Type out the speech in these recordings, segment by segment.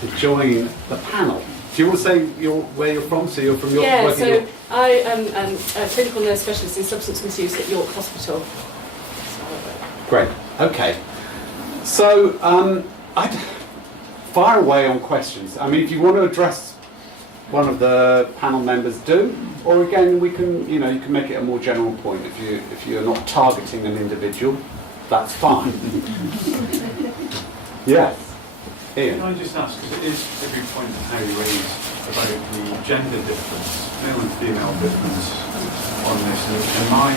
to join the panel. Do you want to say where you're from? So you're from York? Yeah, so I am a clinical nurse specialist in substance misuse at York Hospital. Great. Okay. So I'd fire away on questions. I mean, if you want to address one of the panel members, do. Or again, we can, you can make it a more general point. If you're not targeting an individual, that's fine. Yes. Ian. Can I just ask, because it is a good point how you raised about the gender difference, male and female difference on this, and my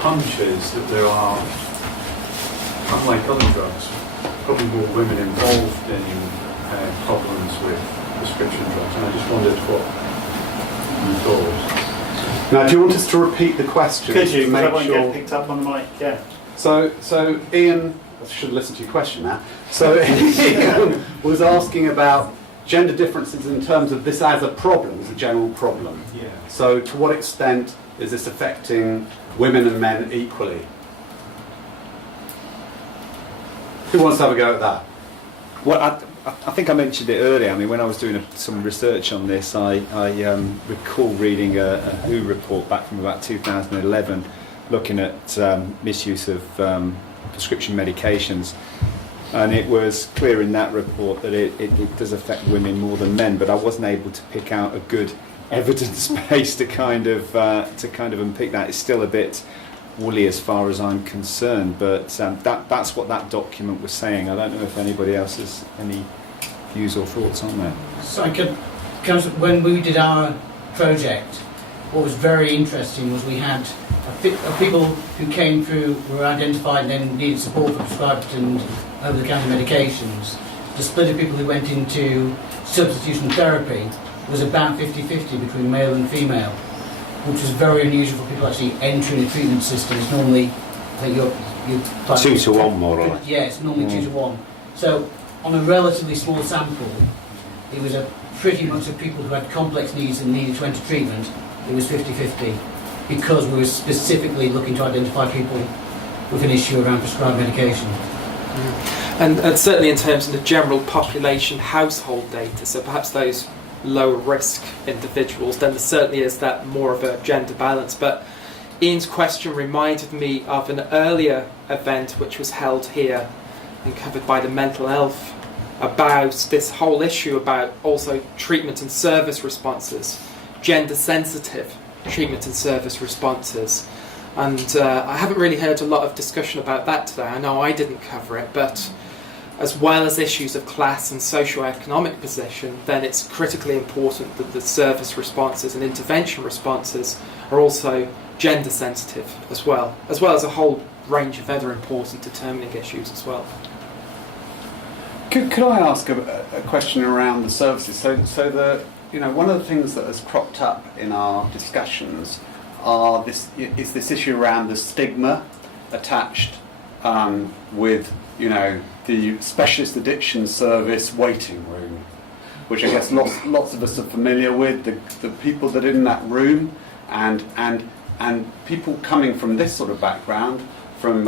hunch is that there are, unlike other drugs, probably more women involved in problems with prescription drugs, and I just wondered what you thought. Now, do you want us to repeat the question? Could you? Make I won't sure. get picked up on the mic. Yeah. So Ian, I should listen to your question now. So Ian was asking about gender differences in terms of this as a problem, as a general problem. Yeah. So to what extent is this affecting women and men equally? Who wants to have a go at that? Well, I think I mentioned it earlier. I mean, when I was doing some research on this, I recall reading a WHO report back from about 2011 looking at misuse of prescription medications. And it was clear in that report that it does affect women more than men, but I wasn't able to pick out a good evidence base to kind of unpick that. It's still a bit woolly as far as I'm concerned, but that's what that document was saying. I don't know if anybody else has any views or thoughts on that. So when we did our project, what was very interesting was we had people who came through were identified and then needed support for prescribed and over-the-counter medications. The split of people who went into substitution therapy was about 50-50 between male and female, which was very unusual for people actually entering a treatment system. It's normally, I think you're 2 to 1 more or less. Yeah, it's normally 2 to 1. So on a relatively small sample, it was pretty much of people who had complex needs and needed to enter treatment, it was 50-50, because we were specifically looking to identify people with an issue around prescribed medication. And certainly in terms of the general population household data, so perhaps those lower risk individuals, then there certainly is that more of a gender balance. But Ian's question reminded me of an earlier event which was held here and covered by the mental health about this whole issue about also treatment and service responses, gender sensitive treatment and service responses. And I haven't really heard a lot of discussion about that today. I know I didn't cover it, but as well as issues of class and socio-economic position, then it's critically important that the service responses and intervention responses are also gender sensitive as well as a whole range of other important determining issues as well. Could I ask a question around the services? So one of the things that has cropped up in our discussions is this issue around the stigma attached with the specialist addiction service waiting room, which I guess lots of us are familiar with, the people that are in that room, and people coming from this sort of background, from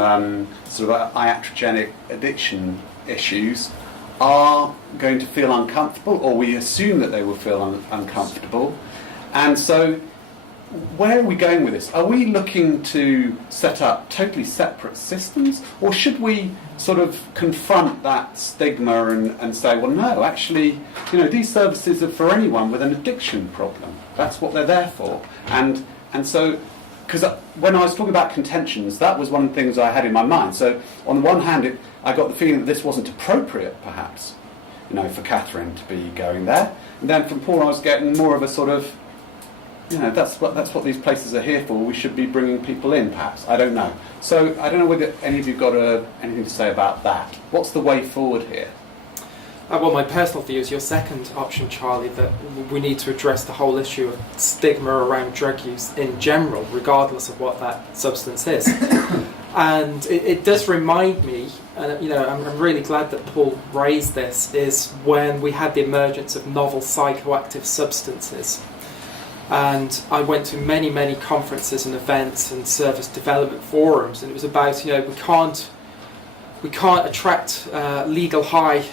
sort of iatrogenic addiction issues, are going to feel uncomfortable, or we assume that they will feel uncomfortable. And so where are we going with this? Are we looking to set up totally separate systems, or should we sort of confront that stigma and say, well, no, actually, these services are for anyone with an addiction problem. That's what they're there for. And so, because when I was talking about contentions, that was one of the things I had in my mind. So on the one hand, I got the feeling that this wasn't appropriate, perhaps, for Catherine to be going there. And then from Paul, I was getting more of a sort of, that's what these places are here for. We should be bringing people in, perhaps. I don't know. So I don't know whether any of you got anything to say about that. What's the way forward here? Well, my personal view is your second option, Charlie, that we need to address the whole issue of stigma around drug use in general, regardless of what that substance is. And it does remind me, and I'm really glad that Paul raised this, is when we had the emergence of novel psychoactive substances. And I went to many, many conferences and events and service development forums, and it was about, we can't attract legal high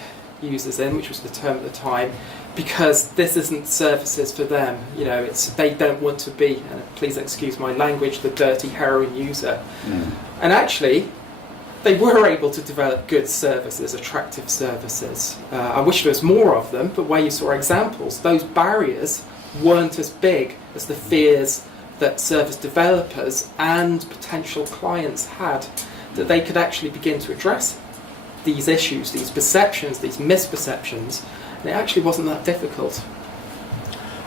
users in, which was the term at the time, because this isn't services for them. You know, they don't want to be, please excuse my language, the dirty heroin user. And actually, they were able to develop good services, attractive services. I wish there was more of them, but where you saw examples, those barriers weren't as big as the fears that service developers and potential clients had, that they could actually begin to address these issues, these perceptions, these misperceptions, and it actually wasn't that difficult.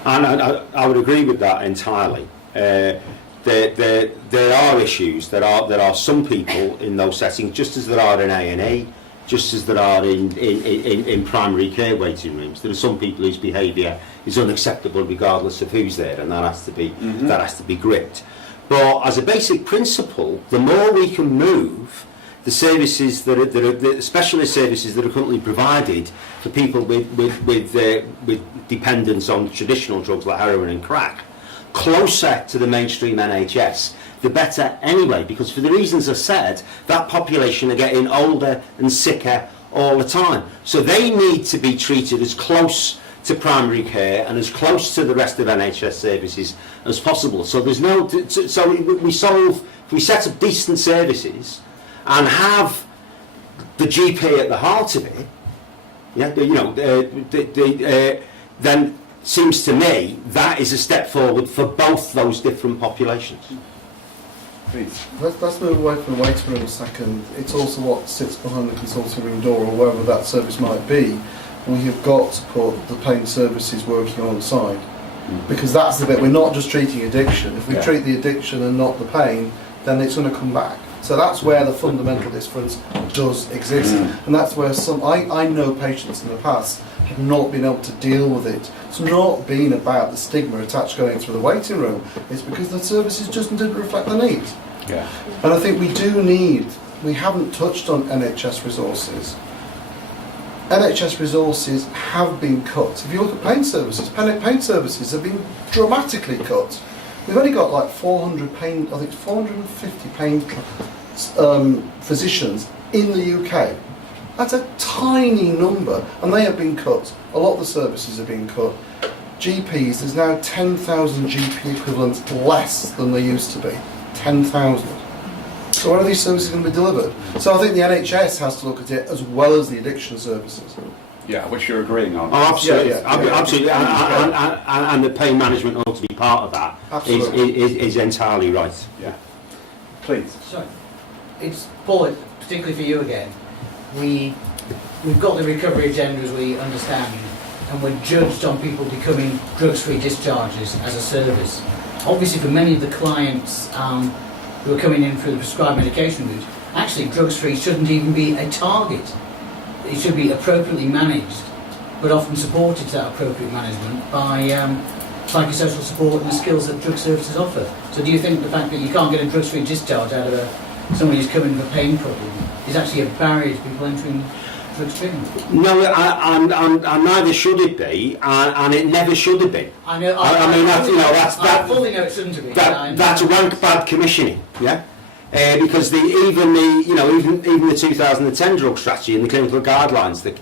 And I would agree with that entirely. There are issues. There are some people in those settings, just as there are in A&E, just as there are in primary care waiting rooms. There are some people whose behaviour is unacceptable regardless of who's there, and that has to be gripped. But as a basic principle, the more we can move the services that are the specialist services that are currently provided for people with dependence on traditional drugs like heroin and crack closer to the mainstream NHS, the better anyway, because for the reasons I said, that population are getting older and sicker all the time. So they need to be treated as close to primary care and as close to the rest of NHS services as possible. So there's no, so we set up decent services and have the GP at the heart of it, yeah, you know, then seems to me that is a step forward for both those different populations. Please. Let's move away from the waiting room a second. It's also what sits behind the consulting room door, or wherever that service might be. We have got to put the pain services working alongside, because that's the bit. We're not just treating addiction. If we treat the addiction and not the pain, then it's going to come back. So that's where the fundamental difference does exist, and that's where I know patients in the past have not been able to deal with it. It's not been about the stigma attached going through the waiting room. It's because the services just didn't reflect the needs. Yeah. And I think we haven't touched on NHS resources. NHS resources have been cut. If you look at pain services have been dramatically cut. We've only got like 450 pain physicians in the UK. That's a tiny number, and they have been cut. A lot of the services have been cut. GPs, there's now 10,000 GP equivalents less than there used to be. 10,000. So where are these services going to be delivered? So I think the NHS has to look at it as well as the addiction services. Yeah, which you're agreeing on. Oh, absolutely, absolutely, Yeah. and the pain management ought to be part of that. Is entirely right. Yeah. Please. So, it's Paul, particularly for you again. We've got the recovery agenda as we understand, and we're judged on people becoming drugs-free discharges as a service. Obviously, for many of the clients who are coming in through the prescribed medication route, actually drugs-free shouldn't even be a target. It should be appropriately managed, but often supported to that appropriate management by psychosocial support and the skills that drug services offer. So do you think the fact that you can't get a drugs-free discharge out of somebody who's coming with a pain problem is actually a barrier to people entering drugs treatment? No, and neither should it be, and it never should have been. I know. I mean, that's, you know, I fully know it shouldn't have been. That's rank bad commissioning, yeah. Because even the 2010 drug strategy and the clinical guidelines that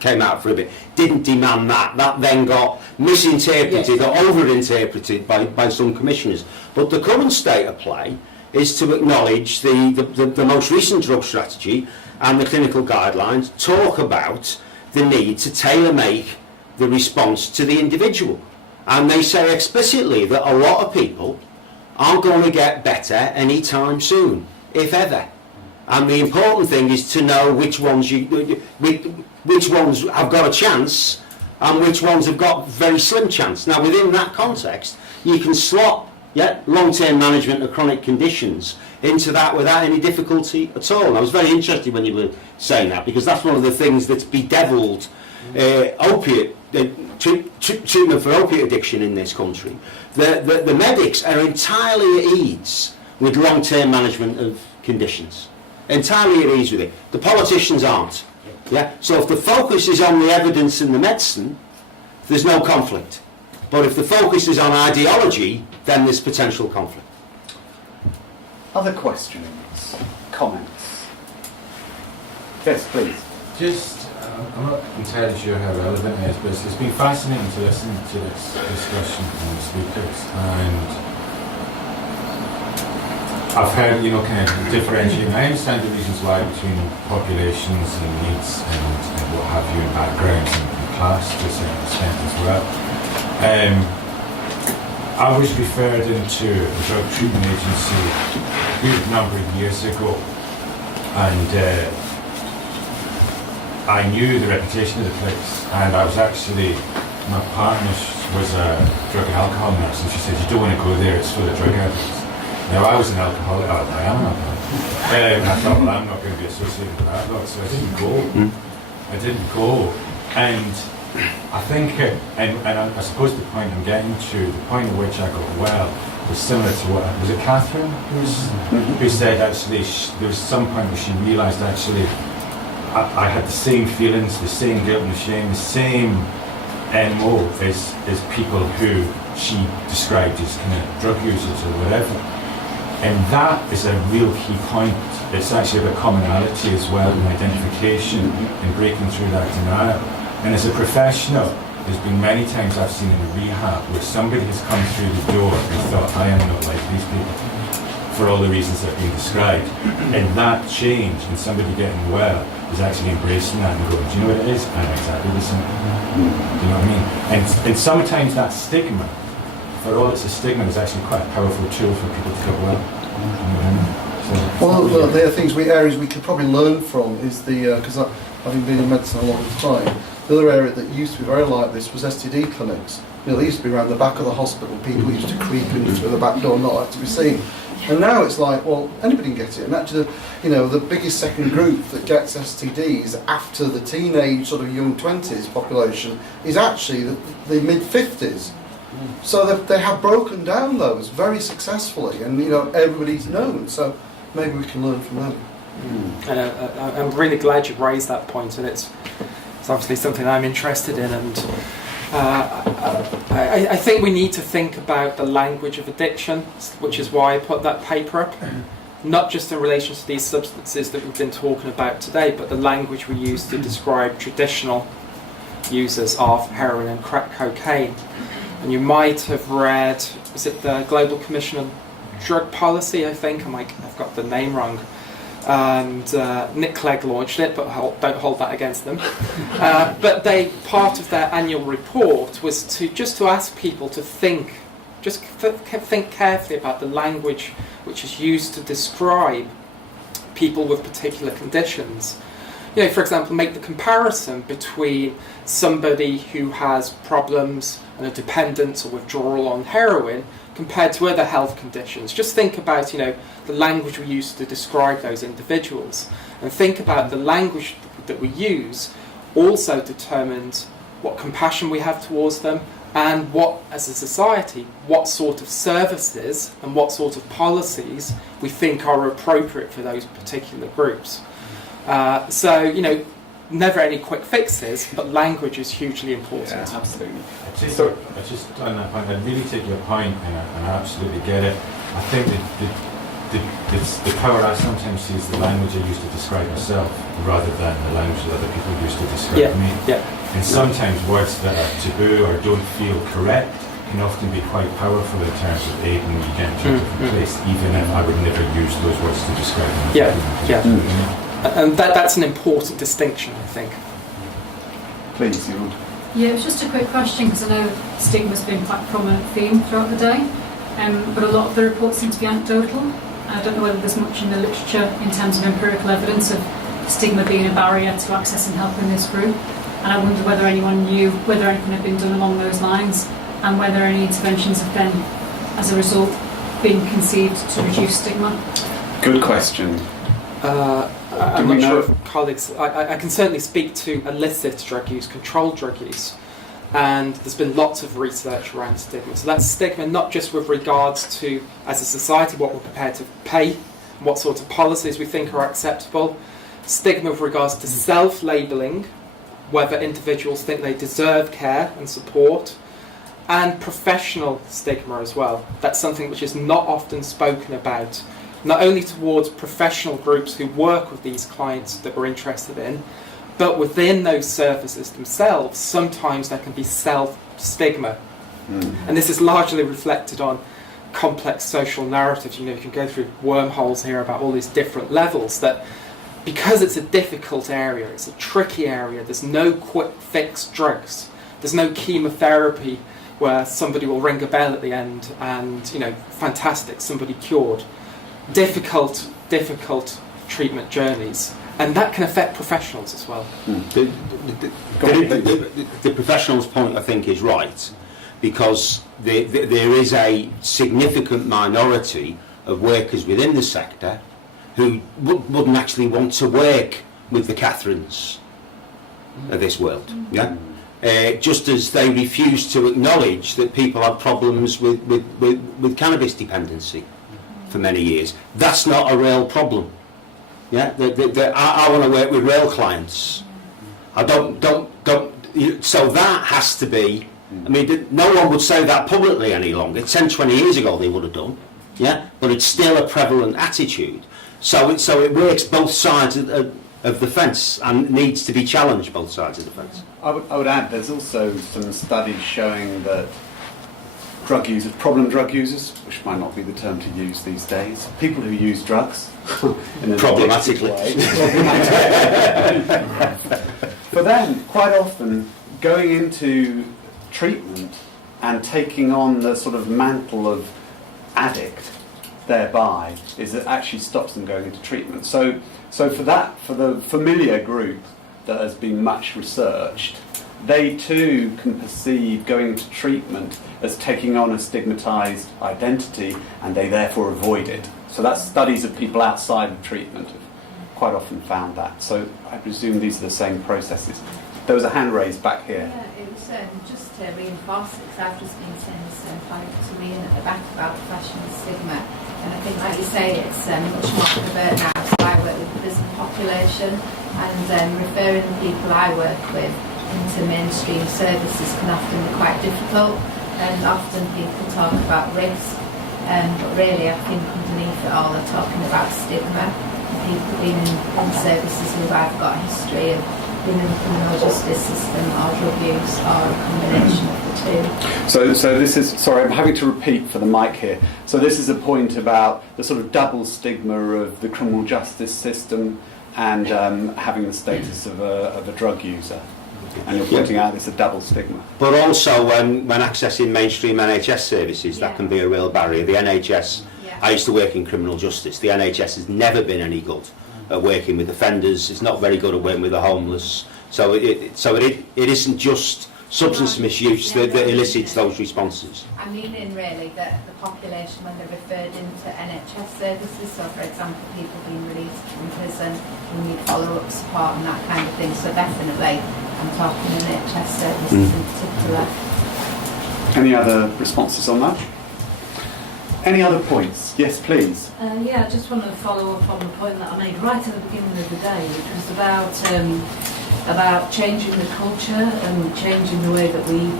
came out for a bit didn't demand that. That then got misinterpreted or overinterpreted by some commissioners. But the current state of play is to acknowledge the most recent drug strategy and the clinical guidelines talk about the need to tailor-make the response to the individual. And they say explicitly that a lot of people aren't going to get better anytime soon, if ever. And the important thing is to know which ones have got a chance and which ones have got very slim chance. Now, within that context, you can slot long-term management of chronic conditions into that without any difficulty at all. And I was very interested when you were saying that, because that's one of the things that's bedeviled treatment for opiate addiction in this country. The medics are entirely at ease with long-term management of conditions. Entirely at ease with it. The politicians aren't. Yeah. So if the focus is on the evidence and the medicine, there's no conflict. But if the focus is on ideology, then there's potential conflict. Other questions? Comments? Yes, please. Just I'm not entirely sure how relevant it is, but it's been fascinating to listen to this discussion from the speakers, and I've heard, kind of differentiating. I understand the reasons why between populations and needs and what have you, and backgrounds and class to a certain extent as well. I was referred into a drug treatment agency a good number of years ago, and I knew the reputation of the place, and I was actually, my partner was a drug and alcohol nurse, and she said, you don't want to go there, it's full of drug addicts. Now I was an alcoholic, I am an alcoholic, and I thought, well, I'm not going to be associated with that lot, so I didn't go. I didn't go, and I think, and I suppose the point I'm getting to, the point at which I got well, was similar to what, was it Catherine who said actually, there was some point where she realised actually, I had the same feelings, the same guilt and shame, the same MO as people who she described as kind of drug users or whatever. And that is a real key point. It's actually about commonality as well, and identification, and breaking through that denial. And as a professional, there's been many times I've seen in a rehab where somebody has come through the door and thought, I am not like these people, for all the reasons that have been described. And that change in somebody getting well is actually embracing that and going, do you know what it is? I'm exactly the same. Do you know what I mean? And sometimes that stigma, for all it's a stigma, is actually quite a powerful tool for people to get well. You know what I mean? Well, the things areas we could probably learn from is because having been in medicine a long time, the other area that used to be very like this was STD clinics. They used to be around the back of the hospital. People used to creep in through the back door, not like to be seen. And now it's like, well, anybody can get it. And actually, the biggest second group that gets STDs after the teenage, sort of young 20s population is actually the mid-50s. So they have broken down those very successfully, and everybody's known. So maybe we can learn from them. And I'm really glad you raised that point, and it's obviously something I'm interested in, and I think we need to think about the language of addiction, which is why I put that paper up, not just in relation to these substances that we've been talking about today, but the language we use to describe traditional users of heroin and crack cocaine. And you might have read, was it the Global Commission on Drug Policy, I think? I've got the name wrong. And Nick Clegg launched it, but don't hold that against them. But part of their annual report was to ask people to think carefully about the language which is used to describe people with particular conditions. For example, make the comparison between somebody who has problems and a dependence or withdrawal on heroin compared to other health conditions. Just think about, the language we use to describe those individuals, and think about the language that we use also determines what compassion we have towards them, and what, as a society, what sort of services and what sort of policies we think are appropriate for those particular groups. Never any quick fixes, but language is hugely important. Yeah, absolutely. I just on that point, I really take your point, and I absolutely get it. I think that the power I sometimes see is the language I use to describe myself, rather than the language that other people use to describe me. Yeah. And sometimes words that are taboo or don't feel correct can often be quite powerful in terms of aiding you get into a different place, even if I would never use those words to describe them. And that's an important distinction, I think. Please, you want? Yeah, it was just a quick question, because I know stigma's been quite a prominent theme throughout the day, but a lot of the reports seem to be anecdotal. I don't know whether there's much in the literature in terms of empirical evidence of stigma being a barrier to accessing help in this group, and I wonder whether anyone knew whether anything had been done along those lines, and whether any interventions have then, as a result, been conceived to reduce stigma. Good question. I'm not sure if colleagues... I can certainly speak to illicit drug use, controlled drug use, and there's been lots of research around stigma. So that's stigma not just with regards to, as a society, what we're prepared to pay, what sorts of policies we think are acceptable, stigma with regards to self-labelling, whether individuals think they deserve care and support, and professional stigma as well. That's something which is not often spoken about, not only towards professional groups who work with these clients that we're interested in, But within those services themselves, sometimes there can be self-stigma. And this is largely reflected on complex social narratives. You know, you can go through wormholes here about all these different levels, that because it's a difficult area, it's a tricky area, there's no quick fix drugs, there's no chemotherapy where somebody will ring a bell at the end and, you know, fantastic, somebody cured. Difficult treatment journeys. And that can affect professionals as well. The professional's point, I think, is right, because there is a significant minority of workers within the sector who wouldn't actually want to work with the Catherines of this world. Yeah. Just as they refuse to acknowledge that people have problems with cannabis dependency for many years. That's not a real problem. Yeah, I want to work with real clients. I don't. So that has to be. I mean, no one would say that publicly any longer. 10, 20 years ago they would have done. Yeah, but it's still a prevalent attitude. So it works both sides of the fence and needs to be challenged both sides of the fence. I would add, there's also some studies showing that drug users, problem drug users, which might not be the term to use these days, people who use drugs in an problematically for them, quite often going into treatment and taking on the sort of mantle of addict thereby is that actually stops them going into treatment. So for the familiar group that has been much researched, they too can perceive going into treatment as taking on a stigmatised identity, and they therefore avoid it. So that's studies of people outside of treatment have quite often found that. So I presume these are the same processes. There was a hand raised back here. Yeah, it was just to reinforce it, because I've just been saying this to Ian at the back about professional stigma. And I think, like you say, it's much more covert now. So I work with the prison population, and referring the people I work with into mainstream services can often be quite difficult. And often people talk about risk, but really I think underneath it all they're talking about stigma. People being in services who have got a history of being in the criminal justice system or drug use or a combination of the two. So this is, sorry, I'm having to repeat for the mic here. So this is a point about the sort of double stigma of the criminal justice system and having the status of a drug user. And you're pointing out it's a double stigma. But also when accessing mainstream NHS services, that can be a real barrier. The NHS, I used to work in criminal justice, the NHS has never been any good at working with offenders. It's not very good at working with the homeless. So it isn't just substance misuse that elicits those responses. I mean, really, that the population, when they're referred into NHS services, so for example, people being released from prison who need follow-up support and that kind of thing, so definitely I'm talking NHS services in particular. Any other responses on that? Any other points? Yes, please. Yeah, I just want to follow up on the point that I made right at the beginning of the day, which was about changing the culture and changing the way that we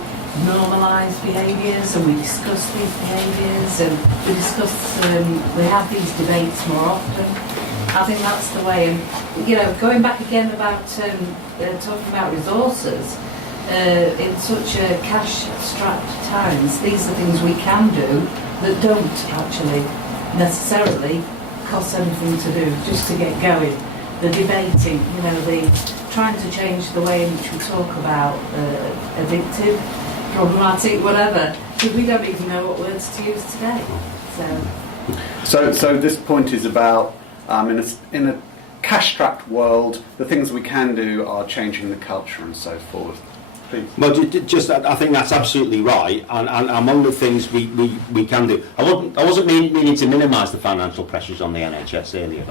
normalise behaviours and we discuss these behaviours and we have these debates more often. I think that's the way. And you know, going back again about talking about resources. In such cash-strapped times, these are things we can do that don't actually necessarily cost anything to do, just to get going. The debating, you know, the trying to change the way in which we talk about addictive, problematic, whatever, because we don't even know what words to use today. So this point is about in a cash-strapped world, the things we can do are changing the culture and so forth. Well, I think that's absolutely right, and among the things we can do. I wasn't meaning to minimise the financial pressures on the NHS earlier.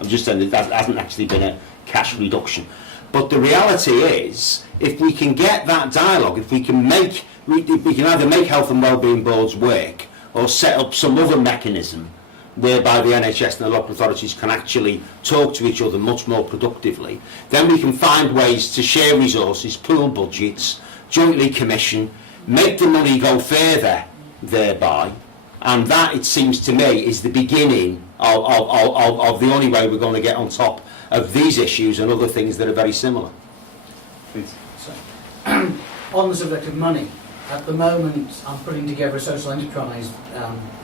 I'm just saying that hasn't actually been a cash reduction. But the reality is, if we can get that dialogue, if we can either make health and wellbeing boards work, or set up some other mechanism whereby the NHS and the local authorities can actually talk to each other much more productively, then we can find ways to share resources, pool budgets, jointly commission, make the money go further thereby, and that, it seems to me, is the beginning of the only way we're going to get on top of these issues and other things that are very similar. please. So, on the subject of money, at the moment I'm putting together a social enterprise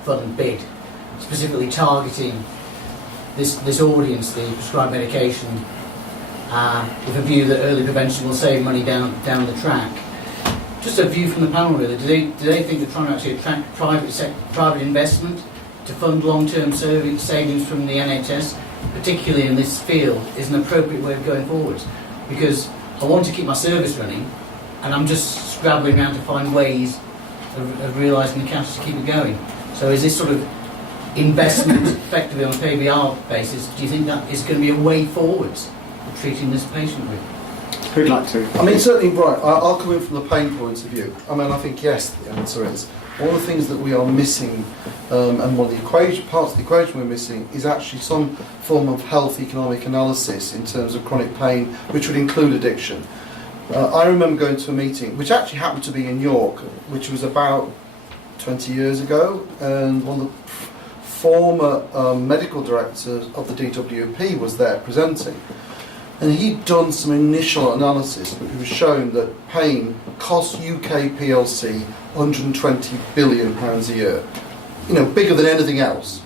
fund bid, specifically targeting this audience, the prescribed medication, with a view that early prevention will save money down the track. Just a view from the panel really, do they think they're trying to actually attract private investment to fund long-term savings from the NHS, particularly in this field, is an appropriate way of going forwards? Because I want to keep my service running, and I'm just scrabbling around to find ways of realising the cash to keep it going. So is this sort of investment effectively on a PBR basis, do you think that is going to be a way forwards for treating this patient group? Who'd like to? I mean, certainly, right, I'll come in from the pain point of view. I mean, I think, yes, the answer is. One of the things that we are missing, and one of the parts of the equation we're missing, is actually some form of health economic analysis in terms of chronic pain, which would include addiction. I remember going to a meeting, which actually happened to be in York, which was about 20 years ago, and one of the former medical directors of the DWP was there presenting. And he'd done some initial analysis, but it was shown that pain costs UK PLC £120 billion a year. You know, bigger than anything else.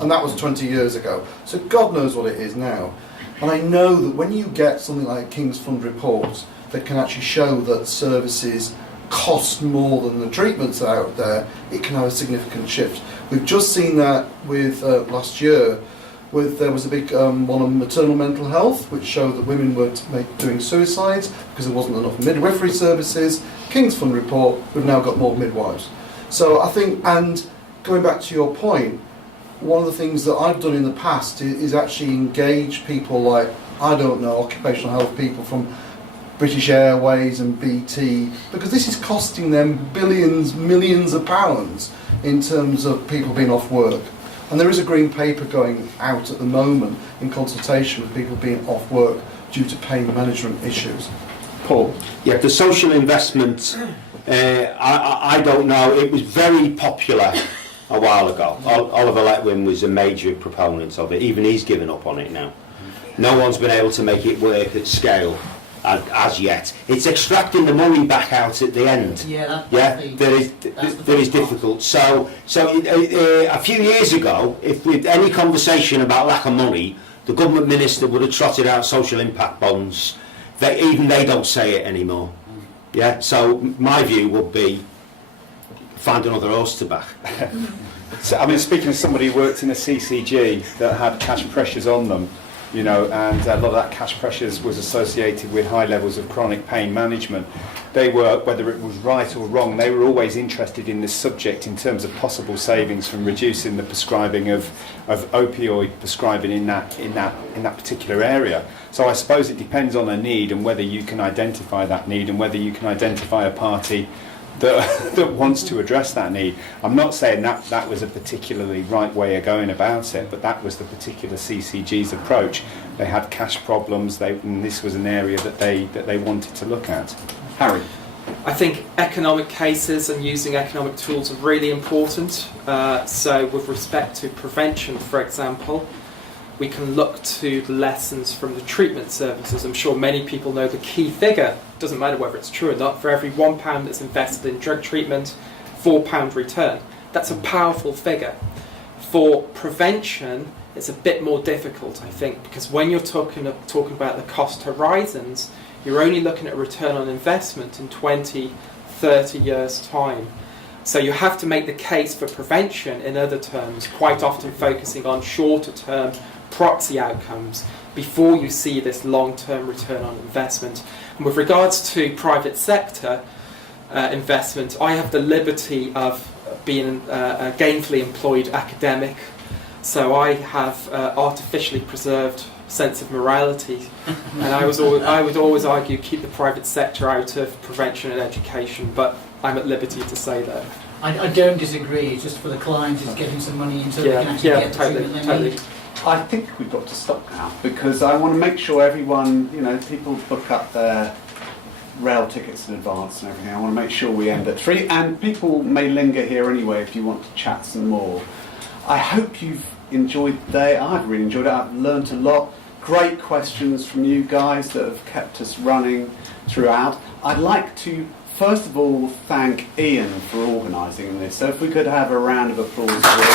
And that was 20 years ago. So God knows what it is now. And I know that when you get something like King's Fund reports that can actually show that services cost more than the treatments out there, it can have a significant shift. We've just seen that with last year, there was a big one on maternal mental health, which showed that women were doing suicides because there wasn't enough midwifery services. King's Fund report, we've now got more midwives. So I think, and going back to your point, one of the things that I've done in the past is actually engage people like, I don't know, occupational health people from British Airways and BT, because this is costing them billions, millions of pounds in terms of people being off work. And there is a green paper going out at the moment in consultation with people being off work due to pain management issues. Paul? Yeah, the social investment, I don't know, it was very popular a while ago. Oliver Letwin was a major proponent of it, even he's given up on it now. No one's been able to make it work at scale as yet. It's extracting the money back out at the end. That is difficult. So a few years ago, if with any conversation about lack of money, the government minister would have trotted out social impact bonds. Even they don't say it anymore. Yeah. So my view would be find another horse to back. So, I mean, speaking as somebody who worked in a CCG that had cash pressures on them, you know, and a lot of that cash pressures was associated with high levels of chronic pain management. They were, whether it was right or wrong, they were always interested in this subject in terms of possible savings from reducing the prescribing of opioid prescribing in that particular area. So I suppose it depends on a need and whether you can identify that need and whether you can identify a party that wants to address that need. I'm not saying that was a particularly right way of going about it, but that was the particular CCG's approach. They had cash problems, and this was an area that they wanted to look at. Harry? I think economic cases and using economic tools are really important. So with respect to prevention, for example, we can look to the lessons from the treatment services. I'm sure many people know the key figure, doesn't matter whether it's true or not, for every £1 that's invested in drug treatment, £4 return. That's a powerful figure. For prevention, it's a bit more difficult, I think, because when you're talking about the cost horizons, you're only looking at a return on investment in 20, 30 years' time. So you have to make the case for prevention in other terms, quite often focusing on shorter term proxy outcomes before you see this long-term return on investment. And with regards to private sector investment, I have the liberty of being a gainfully employed academic, so I have artificially preserved sense of morality, and I would always argue keep the private sector out of prevention and education, but I'm at liberty to say that. I don't disagree, it's just for the client, it's getting some money in so they can actually get the treatment they need. I think we've got to stop now because I want to make sure everyone, people book up their rail tickets in advance and everything. I want to make sure we end at 3, and people may linger here anyway if you want to chat some more. I hope you've enjoyed the day. I've really enjoyed it. I've learnt a lot. great questions from you guys that have kept us running throughout. I'd like to first of all thank Ian for organising this. So if we could have a round of applause for Ian.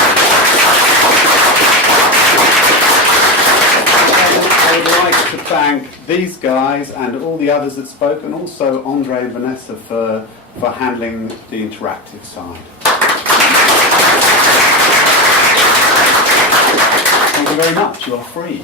I would like to thank these guys and all the others that spoke, and also Andre and Vanessa for handling the interactive side. Thank you very much. You are free.